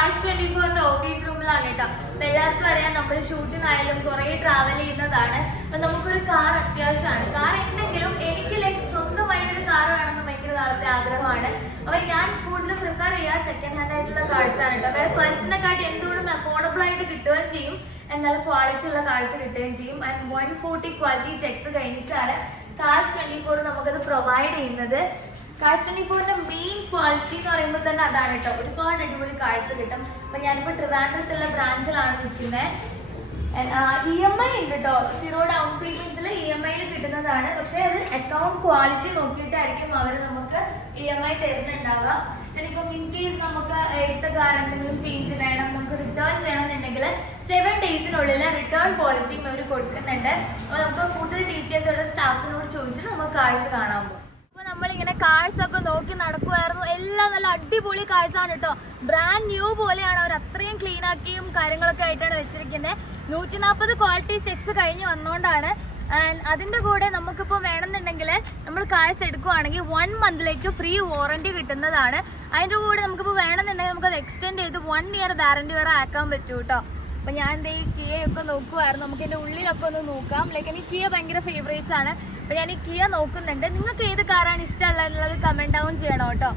Cars 24 office റൂമിലാണ് കേട്ടോ. അപ്പൊ എല്ലാവർക്കും അറിയാം നമ്മൾ ഷൂട്ടിനായാലും കുറെ ട്രാവൽ ചെയ്യുന്നതാണ്. അപ്പൊ നമുക്കൊരു കാർ അത്യാവശ്യമാണ്. കാർ ഉണ്ടെങ്കിലും എനിക്ക് സ്വന്തമായിട്ടൊരു കാർ വേണമെന്ന് ഭയങ്കര നാളത്തെ ആഗ്രഹമാണ്. അപ്പൊ ഞാൻ കൂടുതലും പ്രിഫർ ചെയ്യുക സെക്കൻഡ് ഹാൻഡ് ആയിട്ടുള്ള കാഴ്സ് ആണ് കേട്ടോ. അതായത് ഫസ്റ്റിനെക്കാട്ടി എന്തുകൊണ്ടും അഫോർഡബിൾ ആയിട്ട് കിട്ടുകയും ചെയ്യും, എന്നാൽ ക്വാളിറ്റി ഉള്ള കാഴ്സ് കിട്ടുകയും ചെയ്യും. ആൻഡ് 140 ക്വാളിറ്റി ചെക്സ് കഴിഞ്ഞിട്ടാണ് കാഴ്സ് 24 നമുക്കത് പ്രൊവൈഡ് ചെയ്യുന്നത്. കാഴ്സ് 24ന്റെ മെയിൻ ക്വാളിറ്റി എന്ന് പറയുമ്പോൾ തന്നെ അതാണ് കേട്ടോ. ഒരുപാട് അടിപൊളി കാഴ്സ് കിട്ടും. അപ്പൊ ഞാനിപ്പോൾ ട്രിവാൻഡ്രത്തുള്ള ബ്രാഞ്ചിലാണ് നിൽക്കുന്നത്. EMI ഉണ്ട് കേട്ടോ. 0 ഡൗൺ പേയ്മെന്റ്സിൽ EMI കിട്ടുന്നതാണ്. പക്ഷെ അത് അക്കൗണ്ട് ക്വാളിറ്റി നോക്കിയിട്ടായിരിക്കും അവർ നമുക്ക് EMI തരുന്നുണ്ടാവുക. ഇനിയിപ്പം ഇൻ കേസ് നമുക്ക് എടുത്ത കാർ എന്തെങ്കിലും ചേഞ്ച് വേണം, നമുക്ക് റിട്ടേൺ ചെയ്യണമെന്നുണ്ടെങ്കിൽ 7 ഡേയ്സിനുള്ളിൽ റിട്ടേൺ പോളിസിയും അവർ കൊടുക്കുന്നുണ്ട്. അപ്പോൾ നമുക്ക് കൂടുതൽ ഡീറ്റെയിൽസ് ഉള്ള സ്റ്റാഫിനോട് ചോദിച്ചിട്ട് നമുക്ക് കാഴ്സ് കാണാൻ പോകും. അപ്പോൾ നമ്മളിങ്ങനെ കാഴ്സ് ഒക്കെ നോക്കി നടക്കുമായിരുന്നു. എല്ലാം നല്ല അടിപൊളി കാഴ്സാണ് കേട്ടോ. ബ്രാൻഡ് ന്യൂ പോലെയാണ്. അവർ അത്രയും ക്ലീൻ ആക്കിയും കാര്യങ്ങളൊക്കെ ആയിട്ടാണ് വെച്ചിരിക്കുന്നത്. 140 ക്വാളിറ്റി ചെക്സ് കഴിഞ്ഞ് വന്നുകൊണ്ടാണ്. അതിൻ്റെ കൂടെ നമുക്കിപ്പോൾ വേണമെന്നുണ്ടെങ്കിൽ നമ്മൾ കാഴ്സ് എടുക്കുകയാണെങ്കിൽ 1 മന്തിലേക്ക് ഫ്രീ വാറണ്ടി കിട്ടുന്നതാണ്. അതിൻ്റെ കൂടെ നമുക്കിപ്പോൾ വേണമെന്നുണ്ടെങ്കിൽ നമുക്കത് എക്സ്റ്റെൻഡ് ചെയ്ത് 1 ഇയർ വാറണ്ടി വരെ ആക്കാൻ പറ്റും കേട്ടോ. അപ്പോൾ ഞാൻ എന്താ ഈ കിയൊക്കെ നോക്കുമായിരുന്നു. നമുക്ക് എൻ്റെ ഉള്ളിലൊക്കെ ഒന്ന് നോക്കാം. ലൈക്ക് എനിക്ക് കിയ ഭയങ്കര ഫേവറേറ്റ്സ് ആണ്. അപ്പോൾ ഞാൻ ഈ കിയ നോക്കുന്നുണ്ട്. നിങ്ങൾക്ക് ഏത് കാറാണ് ഇഷ്ടമുള്ളത് കമൻറ്റ് ഡൗൺ ചെയ്യണം കേട്ടോ.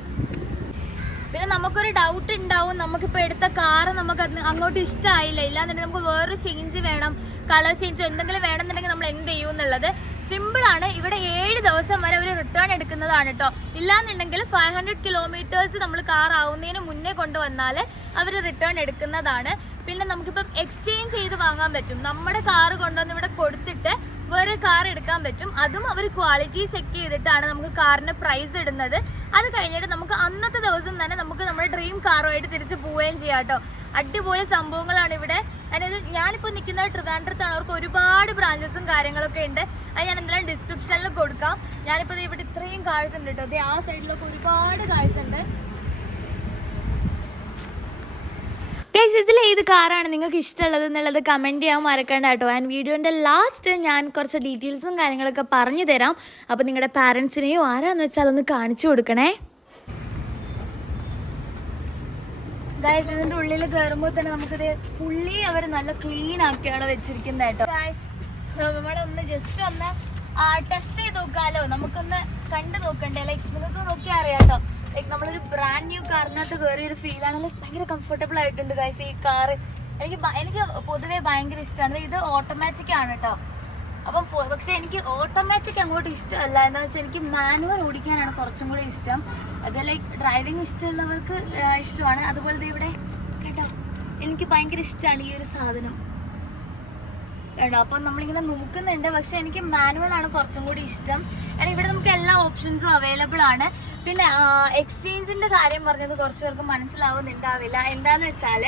പിന്നെ നമുക്കൊരു ഡൗട്ട് ഉണ്ടാവും, നമുക്കിപ്പോൾ എടുത്ത കാറ് നമുക്ക് അങ്ങോട്ട് ഇഷ്ടമായില്ല, ഇല്ലാന്നുണ്ടെങ്കിൽ നമുക്ക് വേറൊരു ചേഞ്ച് വേണം, കളർ ചേഞ്ചോ എന്തെങ്കിലും വേണമെന്നുണ്ടെങ്കിൽ നമ്മൾ എന്ത് ചെയ്യും എന്നുള്ളത് സിമ്പിളാണ്. ഇവിടെ 7 ദിവസം വരെ അവർ റിട്ടേൺ എടുക്കുന്നതാണ് കേട്ടോ. ഇല്ലാന്നുണ്ടെങ്കിൽ 500 കിലോമീറ്റേഴ്സ് നമ്മൾ കാർ ആവുന്നതിന് മുന്നേ കൊണ്ടുവന്നാൽ അവർ റിട്ടേൺ എടുക്കുന്നതാണ്. പിന്നെ നമുക്കിപ്പം എക്സ്ചേഞ്ച് ചെയ്ത് വാങ്ങാൻ പറ്റും. നമ്മുടെ കാറ് കൊണ്ടുവന്ന് ഇവിടെ കൊടുത്തിട്ട് വേറെ കാർ എടുക്കാൻ പറ്റും. അതും അവർ ക്വാളിറ്റി ചെക്ക് ചെയ്തിട്ടാണ് നമുക്ക് കാറിന് പ്രൈസ് ഇടുന്നത്. അത് കഴിഞ്ഞിട്ട് നമുക്ക് അന്നത്തെ ദിവസം തന്നെ നമുക്ക് നമ്മുടെ ഡ്രീം കാറുമായിട്ട് തിരിച്ച് പോവുകയും ചെയ്യാം കേട്ടോ. അടിപൊളി സംഭവങ്ങളാണ് ഇവിടെ. അതായത് ഞാനിപ്പോൾ നിൽക്കുന്നത് ട്രിവാൻഡ്രത്താണ്. അവർക്ക് ഒരുപാട് ബ്രാഞ്ചസും കാര്യങ്ങളൊക്കെ ഉണ്ട്. അത് ഞാൻ എന്തായാലും ഡിസ്ക്രിപ്ഷനിൽ കൊടുക്കാം. ഞാനിപ്പോൾ ഇവിടെ ഇത്രയും കാഴ്ച ഉണ്ട് കേട്ടോ. ആ സൈഡിലൊക്കെ ഒരുപാട് കാഴ്ച ഉണ്ട്. ഇതിൽ ഏത് കാറാണ് നിങ്ങൾക്ക് ഇഷ്ടമുള്ളത് എന്നുള്ളത് കമൻറ്റ് ചെയ്യാൻ മറക്കണ്ട കേട്ടോ. ആൻഡ് വീഡിയോൻ്റെ ലാസ്റ്റ് ഞാൻ കുറച്ച് ഡീറ്റെയിൽസും കാര്യങ്ങളൊക്കെ പറഞ്ഞു തരാം. അപ്പോൾ നിങ്ങളുടെ പാരൻസിനെയോ ആരാന്ന് വെച്ചാൽ ഒന്ന് കാണിച്ചു കൊടുക്കണേ. ഗൈസ് ഇതിൻ്റെ ഉള്ളിൽ കയറുമ്പോൾ തന്നെ നമുക്കിത് ഫുള്ളി അവർ നല്ല ക്ലീൻ ആക്കിയാണ് വെച്ചിരിക്കുന്നത് കേട്ടോ. ഗൈസ് നമ്മളൊന്ന് ജസ്റ്റ് ഒന്ന് ടെസ്റ്റ് ചെയ്ത് നോക്കാമല്ലോ. നമുക്കൊന്ന് കണ്ടു നോക്കണ്ടേ. ലൈക്ക് നിങ്ങൾക്ക് നോക്കിയാൽ അറിയാം കേട്ടോ. ലൈക്ക് നമ്മളൊരു ബ്രാൻഡ് ന്യൂ കാറിനകത്ത് കയറിയൊരു ഫീലാണ്. ലൈക്ക് ഭയങ്കര കംഫർട്ടബിൾ ആയിട്ടുണ്ട് ഗൈസ് ഈ കാറ്. എനിക്ക് പൊതുവേ ഭയങ്കര ഇഷ്ടമാണ്. ഇത് ഓട്ടോമാറ്റിക് ആണ് കേട്ടോ. അപ്പം പക്ഷെ എനിക്ക് ഓട്ടോമാറ്റിക് അങ്ങോട്ട് ഇഷ്ടമല്ല. എന്താ വെച്ചാൽ എനിക്ക് മാനുവൽ ഓടിക്കാനാണ് കുറച്ചും കൂടി ഇഷ്ടം. അത് ലൈക്ക് ഡ്രൈവിംഗ് ഇഷ്ടമുള്ളവർക്ക് ഇഷ്ടമാണ്. അതുപോലെ ഇവിടെ കേട്ടോ എനിക്ക് ഭയങ്കര ഇഷ്ടമാണ് ഈ ഒരു സാധനം കേട്ടോ. അപ്പം നമ്മളിങ്ങനെ നോക്കുന്നുണ്ട്. പക്ഷെ എനിക്ക് മാനുവൽ ആണ് കുറച്ചും കൂടി ഇഷ്ടം. കാരണം ഇവിടെ നമുക്ക് എല്ലാ ഓപ്ഷൻസും അവൈലബിൾ ആണ്. പിന്നെ എക്സ്ചേഞ്ചിന്റെ കാര്യം പറഞ്ഞത് കുറച്ച് പേർക്ക് മനസ്സിലാവുന്നുണ്ടാവില്ല. എന്താന്ന് വെച്ചാൽ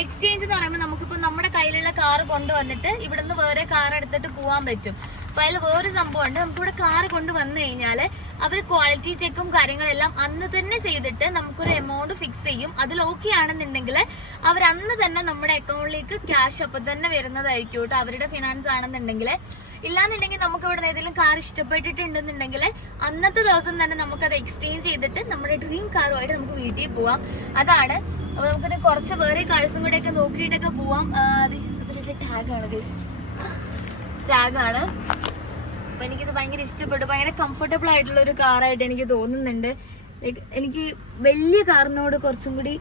എക്സ്ചേഞ്ച് എന്ന് പറയുമ്പോൾ നമുക്കിപ്പോൾ നമ്മുടെ കയ്യിലുള്ള കാർ കൊണ്ടുവന്നിട്ട് ഇവിടെ നിന്ന് വേറെ കാർ എടുത്തിട്ട് പോകാൻ പറ്റും. അപ്പോൾ അതിൽ വേറൊരു സംഭവമുണ്ട്. നമുക്കിവിടെ കാർ കൊണ്ടുവന്നു കഴിഞ്ഞാൽ അവർ ക്വാളിറ്റി ചെക്കും കാര്യങ്ങളെല്ലാം അന്ന് തന്നെ ചെയ്തിട്ട് നമുക്കൊരു എമൗണ്ട് ഫിക്സ് ചെയ്യും. അതിൽ ഓക്കെ ആണെന്നുണ്ടെങ്കിൽ അവർ അന്ന് തന്നെ നമ്മുടെ അക്കൗണ്ടിലേക്ക് ക്യാഷ് അപ്പം തന്നെ വരുന്നതായിരിക്കും കേട്ടോ. അവരുടെ ഫിനാൻസ് ആണെന്നുണ്ടെങ്കിൽ. ഇല്ലാന്നുണ്ടെങ്കിൽ നമുക്ക് ഇവിടെ ഏതെങ്കിലും കാർ ഇഷ്ടപ്പെട്ടിട്ടുണ്ടെന്നുണ്ടെങ്കിൽ അന്നത്തെ ദിവസം തന്നെ നമുക്കത് എക്സ്ചേഞ്ച് ചെയ്തിട്ട് നമ്മുടെ ഡ്രീം കാറുമായിട്ട് നമുക്ക് വീട്ടിൽ പോവാം. അതാണ്. അപ്പോൾ നമുക്കൊരു കുറച്ച് വേറെ കാഴ്സും കൂടെയൊക്കെ നോക്കിയിട്ടൊക്കെ പോവാം. അതിലൊരു ടാഗാണ് ടാഗാണ്. അപ്പോൾ എനിക്കിത് ഭയങ്കര ഇഷ്ടപ്പെട്ടു. ഭയങ്കര കംഫർട്ടബിൾ ആയിട്ടുള്ള ഒരു കാറായിട്ട് എനിക്ക് തോന്നുന്നുണ്ട്. ലൈക്ക് എനിക്ക് വലിയ കാറിനോട് കുറച്ചും കൂടി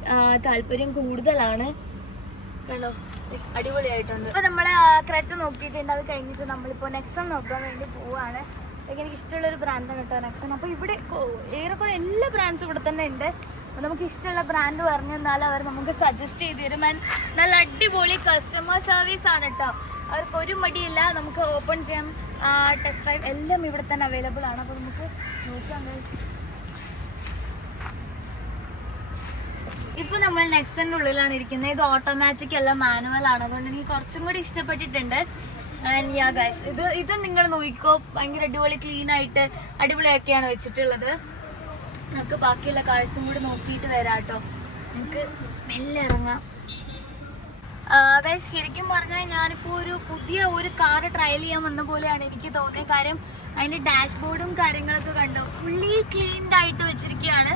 താല്പര്യം കൂടുതലാണ്. കണ്ടോ അടിപൊളിയായിട്ടുണ്ട്. അപ്പോൾ നമ്മൾ ക്രെറ്റ നോക്കിയിട്ടുണ്ട്. അത് കഴിഞ്ഞിട്ട് നമ്മളിപ്പോൾ നെക്സൺ നോക്കാൻ വേണ്ടി പോവുകയാണ്. ലൈക്ക് എനിക്ക് ഇഷ്ടമുള്ളൊരു ബ്രാൻഡാണ് കേട്ടോ നെക്സൺ. അപ്പോൾ ഇവിടെ ഏറെക്കുറെ എല്ലാ ബ്രാൻഡ്സും ഇവിടെ തന്നെ ഉണ്ട്. അപ്പോൾ നമുക്ക് ഇഷ്ടമുള്ള ബ്രാൻഡ് പറഞ്ഞു തന്നാൽ അവർ നമുക്ക് സജസ്റ്റ് ചെയ്ത് തരും. ആൻഡ് നല്ല അടിപൊളി കസ്റ്റമർ സർവീസ് ആണ് കേട്ടോ. അവർക്ക് ഒരു മടിയില്ല. നമുക്ക് ഓപ്പൺ ചെയ്യാം, ടെസ്റ്റ് ഡ്രൈവ് എല്ലാം ഇവിടെ തന്നെ അവൈലബിൾ ആണ്. അപ്പോൾ നമുക്ക് നോക്കാം. ഇപ്പോൾ നമ്മൾ നെക്സണിൻ്റെ ഉള്ളിലാണ് ഇരിക്കുന്നത്. ഇത് ഓട്ടോമാറ്റിക് അല്ല, മാനുവൽ ആണ്. അതുകൊണ്ട് എനിക്ക് കുറച്ചും കൂടി ഇഷ്ടപ്പെട്ടിട്ടുണ്ട്. ആൻഡ് യാ ഗൈസ് ഇത് നിങ്ങൾ നോക്കിക്കോ. ഭയങ്കര അടിപൊളി ക്ലീൻ ആയിട്ട് അടിപൊളിയാക്കിയാണ് വെച്ചിട്ടുള്ളത്. നമുക്ക് ബാക്കിയുള്ള കാഴ്ചയും കൂടി നോക്കിയിട്ട് വരാം കേട്ടോ. നമുക്ക് മെല്ലെ ഇറങ്ങാം. ഗൈസ് ശരിക്കും പറഞ്ഞാൽ ഞാനിപ്പോൾ ഒരു പുതിയ ഒരു കാറ് ട്രയൽ ചെയ്യാൻ വന്ന പോലെയാണ് എനിക്ക് തോന്നിയത്. കാര്യം അതിൻ്റെ ഡാഷ്ബോർഡും കാര്യങ്ങളൊക്കെ കണ്ടു ഫുള്ളി ക്ലീൻഡ് ആയിട്ട് വെച്ചിരിക്കുകയാണ്.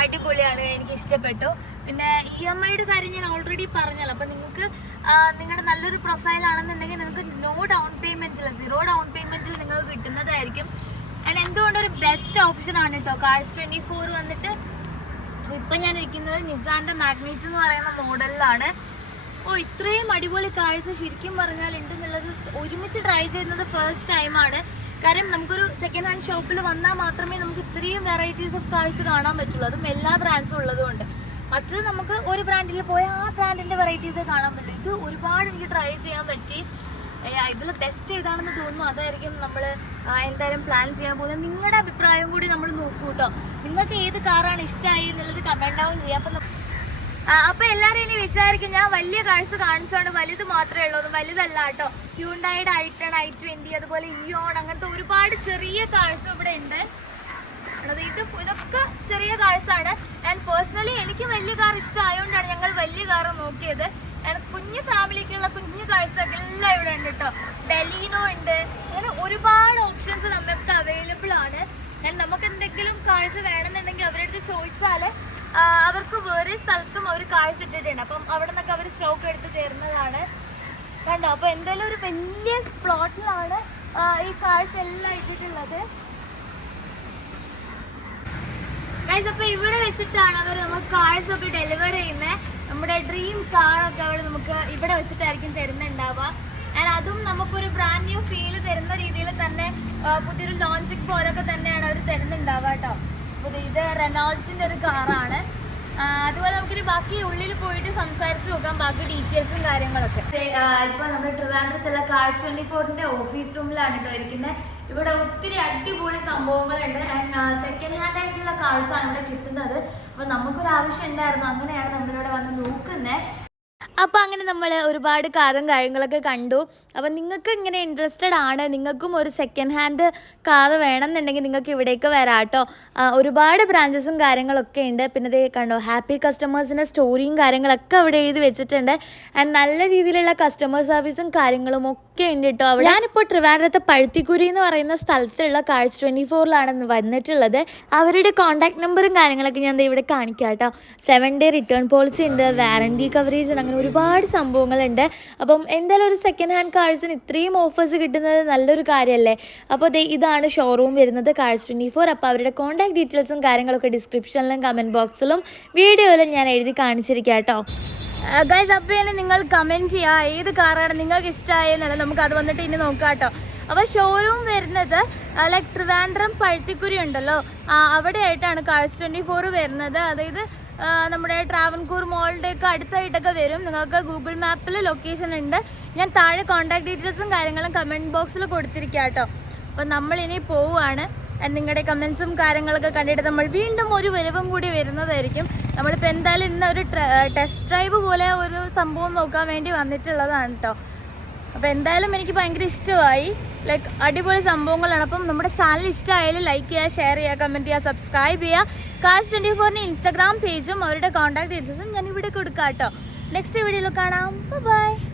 അടിപൊളിയാണ്, എനിക്ക് ഇഷ്ടപ്പെട്ടു. പിന്നെ EMI കാര്യം ഞാൻ ഓൾറെഡി പറഞ്ഞല്ലോ. അപ്പോൾ നിങ്ങൾക്ക് നിങ്ങളുടെ നല്ലൊരു പ്രൊഫൈലാണെന്നുണ്ടെങ്കിൽ നിങ്ങൾക്ക് നോ ഡൗൺ പേയ്മെൻറ്റിൽ 0 ഡൗൺ പേയ്മെൻറ്റിൽ നിങ്ങൾക്ക് കിട്ടുന്നതായിരിക്കും. ആൻഡ് എന്തുകൊണ്ടൊരു ബെസ്റ്റ് ഓപ്ഷൻ ആണ് കേട്ടോ Cars 24 വന്നിട്ട്. ഇപ്പം ഞാൻ ഇരിക്കുന്നത് നിസാൻ്റെ മാഗ്നൈറ്റ് എന്ന് പറയുന്ന മോഡലിലാണ്. ഇത്രയും അടിപൊളി കാഴ്ച ശരിക്കും പറഞ്ഞാൽ ഉണ്ടെന്നുള്ളത് ഒരുമിച്ച് ട്രൈ ചെയ്യുന്നത് ഫസ്റ്റ് ടൈമാണ്. കാര്യം നമുക്കൊരു സെക്കൻഡ് ഹാൻഡ് ഷോപ്പിൽ വന്നാൽ മാത്രമേ നമുക്ക് ഇത്രയും വെറൈറ്റീസ് ഓഫ് കാഴ്ച കാണാൻ പറ്റുള്ളൂ. അതും എല്ലാ ബ്രാൻഡ്സും ഉള്ളതുകൊണ്ട്. മറ്റത് നമുക്ക് ഒരു ബ്രാൻഡിൽ പോയാൽ ആ ബ്രാൻഡിൻ്റെ വെറൈറ്റീസേ കാണാൻ പറ്റില്ല. ഇത് ഒരുപാട് എനിക്ക് ട്രൈ ചെയ്യാൻ പറ്റി. ഇതിൽ ബെസ്റ്റ് ഏതാണെന്ന് തോന്നുന്നു അതായിരിക്കും നമ്മൾ എന്തായാലും പ്ലാൻ ചെയ്യാൻ പോകുന്നത്. നിങ്ങളുടെ അഭിപ്രായം കൂടി നമ്മൾ നോക്കൂ കേട്ടോ. നിങ്ങൾക്ക് ഏത് കാറാണ് ഇഷ്ടമായി എന്നുള്ളത് കമൻറ്റ് ഡൗൺ ചെയ്യാം. അപ്പോൾ എല്ലാവരും ഇനി വിചാരിക്കും ഞാൻ വലിയ കാഴ്ച കാണിച്ചുകൊണ്ട് വലുത് മാത്രമേ ഉള്ളൂ. വലുതല്ല കേട്ടോ. ഹ്യൂണ്ടായുടെ i10, i20 അതുപോലെ ഇയോൺ അങ്ങനത്തെ ഒരുപാട് ചെറിയ കാഴ്ച ഇവിടെ ഉണ്ട്. ഇതൊക്കെ ചെറിയ കാഴ്ചയാണ്. ആൻഡ് പേഴ്സണലി എനിക്ക് വലിയ കാർ ഇഷ്ടമായതുകൊണ്ടാണ് ഞങ്ങൾ വലിയ കാർ നോക്കിയത്. കുഞ്ഞു ഫാമിലിക്കുള്ള കുഞ്ഞു കാഴ്ചയൊക്കെ എല്ലാം ഇവിടെ ഉണ്ട് കേട്ടോ. ബെലീനോ ഉണ്ട്. അങ്ങനെ ഒരുപാട് ഓപ്ഷൻസ് നമുക്ക് അവൈലബിൾ ആണ്. ആൻഡ് നമുക്ക് എന്തെങ്കിലും കാഴ്ച വേണമെന്നുണ്ടെങ്കിൽ അവരുടെ അടുത്ത് ചോദിച്ചാൽ അവർക്ക് വേറെ സ്ഥലത്തും അവർ കാഴ്ച ഇട്ടിട്ടുണ്ട്. അപ്പം അവിടെ നിന്നൊക്കെ അവർ സ്റ്റോക്ക് എടുത്ത് തരുന്നതാണ് കണ്ടോ. അപ്പോൾ എന്തായാലും ഒരു വലിയ പ്ലോട്ടിലാണ് ഈ കാഴ്ച എല്ലാം ഇട്ടിട്ടുള്ളത്. അപ്പോൾ ഇവിടെ വെച്ചിട്ടാണ് അവർ നമുക്ക് കാഴ്ച ഒക്കെ ഡെലിവർ ചെയ്യുന്നത്. നമ്മുടെ ഡ്രീം കാറൊക്കെ അവിടെ നമുക്ക് ഇവിടെ വെച്ചിട്ടായിരിക്കും തരുന്നുണ്ടാവുക. ആൻഡ് അതും നമുക്കൊരു ബ്രാൻഡ് ന്യൂ ഫീൽ തരുന്ന രീതിയിൽ തന്നെ പുതിയൊരു ലോഞ്ചിങ് പോലൊക്കെ തന്നെയാണ് അവർ തരുന്നുണ്ടാവുക കേട്ടോ. അപ്പോൾ ഇത് റെനോൾട്സിൻ്റെ ഒരു കാറാണ്. അതുപോലെ നമുക്കിനി ബാക്കി ഉള്ളിൽ പോയിട്ട് സംസാരിച്ച് നോക്കാം ബാക്കി ഡീറ്റെയിൽസും കാര്യങ്ങളൊക്കെ. ഇപ്പോൾ നമ്മുടെ ട്രിവാൻഡ്രത്തുള്ള Cars 24 ഓഫീസ് റൂമിലാണ് കേട്ടോ ഇരിക്കുന്നത്. ഇവിടെ ഒത്തിരി അടിപൊളി സംഭവങ്ങളുണ്ട്. ആൻഡ് സെക്കൻഡ് ഹാൻഡ് ആയിട്ടുള്ള കാഴ്സാണ് ഇവിടെ കിട്ടുന്നത്. അപ്പോൾ നമുക്കൊരു ആവശ്യം ഉണ്ടായിരുന്നു, അങ്ങനെയാണ് നമ്മളിവിടെ വന്ന് നോക്കുന്നത്. അപ്പോൾ അങ്ങനെ നമ്മൾ ഒരുപാട് കാറും കാര്യങ്ങളൊക്കെ കണ്ടു. അപ്പോൾ നിങ്ങൾക്ക് ഇങ്ങനെ ഇൻട്രസ്റ്റഡ് ആണ്, നിങ്ങൾക്കും ഒരു സെക്കൻഡ് ഹാൻഡ് കാറ് വേണമെന്നുണ്ടെങ്കിൽ നിങ്ങൾക്ക് ഇവിടേക്ക് വരാം കേട്ടോ. ഒരുപാട് ബ്രാഞ്ചസും കാര്യങ്ങളൊക്കെ ഉണ്ട്. പിന്നെ ഇത് കണ്ടോ ഹാപ്പി കസ്റ്റമേഴ്സിൻ്റെ സ്റ്റോറിയും കാര്യങ്ങളൊക്കെ അവിടെ എഴുതി വെച്ചിട്ടുണ്ട്. ആൻഡ് നല്ല രീതിയിലുള്ള കസ്റ്റമർ സർവീസും കാര്യങ്ങളും ഒക്കെ ഉണ്ട് കേട്ടോ. അവിടെ ഞാനിപ്പോൾ ട്രിവാൻഡ്രത്ത് പഴുത്തിക്കുരി എന്ന് പറയുന്ന സ്ഥലത്തുള്ള Cars 24 വന്നിട്ടുള്ളത്. അവരുടെ കോൺടാക്ട് നമ്പറും കാര്യങ്ങളൊക്കെ ഞാൻ ഇവിടെ കാണിക്കാം കേട്ടോ. 7 day റിട്ടേൺ പോളിസി ഉണ്ട്, വാറണ്ടി കവറേജ് ഉണ്ട്, അങ്ങനെ ഒരുപാട് സംഭവങ്ങളുണ്ട്. അപ്പം എന്തായാലും ഒരു സെക്കൻഡ് ഹാൻഡ് കാഴ്സിന് ഇത്രയും ഓഫേഴ്സ് കിട്ടുന്നത് നല്ലൊരു കാര്യമല്ലേ. അപ്പോൾ ഇതാണ് ഷോറൂം വരുന്നത് Cars 24. അപ്പോൾ അവരുടെ കോൺടാക്ട് ഡീറ്റെയിൽസും കാര്യങ്ങളൊക്കെ ഡിസ്ക്രിപ്ഷനിലും കമൻറ്റ് ബോക്സിലും വീഡിയോയിലും ഞാൻ എഴുതി കാണിച്ചിരിക്കാം കേട്ടോ. ഗൈസ്, അപ്പോൾ തന്നെ നിങ്ങൾ കമൻറ്റ് ചെയ്യുക ഏത് കാറാണ് നിങ്ങൾക്ക് ഇഷ്ടമായെന്നുള്ളത്. നമുക്ക് അത് വന്നിട്ട് ഇനി നോക്കാം കേട്ടോ. അപ്പോൾ ഷോറൂം വരുന്നത് ലൈക്ക് ട്രിവാൻഡ്രം പഴുത്തിക്കുരി ഉണ്ടല്ലോ അവിടെ ആയിട്ടാണ് Cars 24 വരുന്നത്. അതായത് നമ്മുടെ ട്രാവൻകൂർ മോളിൻ്റെ ഒക്കെ അടുത്തായിട്ടൊക്കെ വരും. നിങ്ങൾക്ക് ഗൂഗിൾ മാപ്പിൽ ലൊക്കേഷൻ ഉണ്ട്. ഞാൻ താഴെ കോൺടാക്ട് ഡീറ്റെയിൽസും കാര്യങ്ങളും കമൻറ്റ് ബോക്സിൽ കൊടുത്തിരിക്കുക കേട്ടോ. അപ്പോൾ നമ്മളിനി പോവുകയാണ്. നിങ്ങളുടെ കമൻസും കാര്യങ്ങളൊക്കെ കണ്ടിട്ട് നമ്മൾ വീണ്ടും ഒരു വരവും കൂടി വരുന്നതായിരിക്കും. നമ്മളിപ്പോൾ എന്തായാലും ഇന്നൊരു ടെസ്റ്റ് ഡ്രൈവ് പോലെ ഒരു സംഭവം നോക്കാൻ വേണ്ടി വന്നിട്ടുള്ളതാണ് കേട്ടോ. അപ്പോൾ എന്തായാലും എനിക്ക് ഭയങ്കര ഇഷ്ടമായി. ലൈക്ക് അടിപൊളി സംഭവങ്ങളാണ്. അപ്പം നമ്മുടെ ചാനൽ ഇഷ്ടമായാലും ലൈക്ക് ചെയ്യുക, ഷെയർ ചെയ്യുക, കമൻറ്റ് ചെയ്യുക, സബ്സ്ക്രൈബ് ചെയ്യുക. Cars 24 ഇൻസ്റ്റാഗ്രാം പേജും അവരുടെ കോൺടാക്ട് ഡീറ്റെയിൽസും ഞാൻ ഇവിടെ കൊടുക്കാം കേട്ടോ. നെക്സ്റ്റ് വീഡിയോയിൽ കാണാം. ബൈ.